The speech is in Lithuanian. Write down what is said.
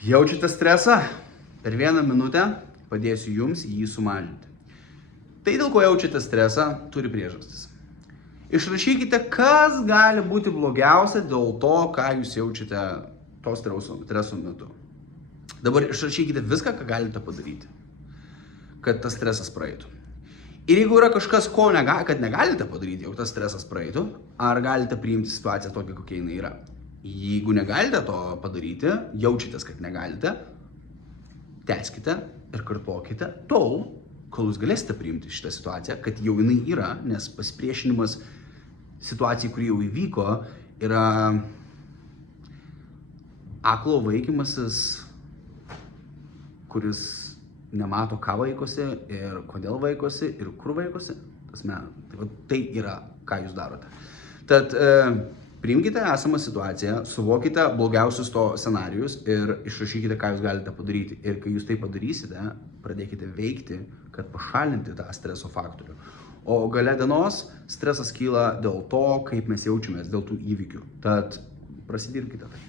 Jaučiate stresą? Per 1 minutę padėsiu jums jį sumažinti. Tai, dėl ko jaučiate stresą, turi priežastis. Išrašykite, kas gali būti blogiausia dėl to, ką jūs jaučiate to streso metu. Dabar išrašykite viską, ką galite padaryti, kad tas stresas praeitų. Ir jeigu yra kažkas, kad negalite padaryti, jau tas stresas praeitų, ar galite priimti situaciją tokią, kokia jinai yra. Jeigu negalite to padaryti, jaučiatės, kad negalite, tęskite ir kartokite tol, kol jūs galėsite priimti šitą situaciją, kad jau jinai yra, nes pasipriešinimas situacijai, kuri jau įvyko, yra aklo vaikymasis, kuris nemato, ką vaikosi ir kodėl vaikosi ir kur vaikosi. Tai yra, ką jūs darote. Tad priimkite esamą situaciją, suvokite blogiausius to scenarijus ir išrašykite, ką jūs galite padaryti. Ir kai jūs tai padarysite, pradėkite veikti, kad pašalinti tą streso faktorių. O gale dienos stresas kyla dėl to, kaip mes jaučiamės, dėl tų įvykių. Tad prasidirbkite tai.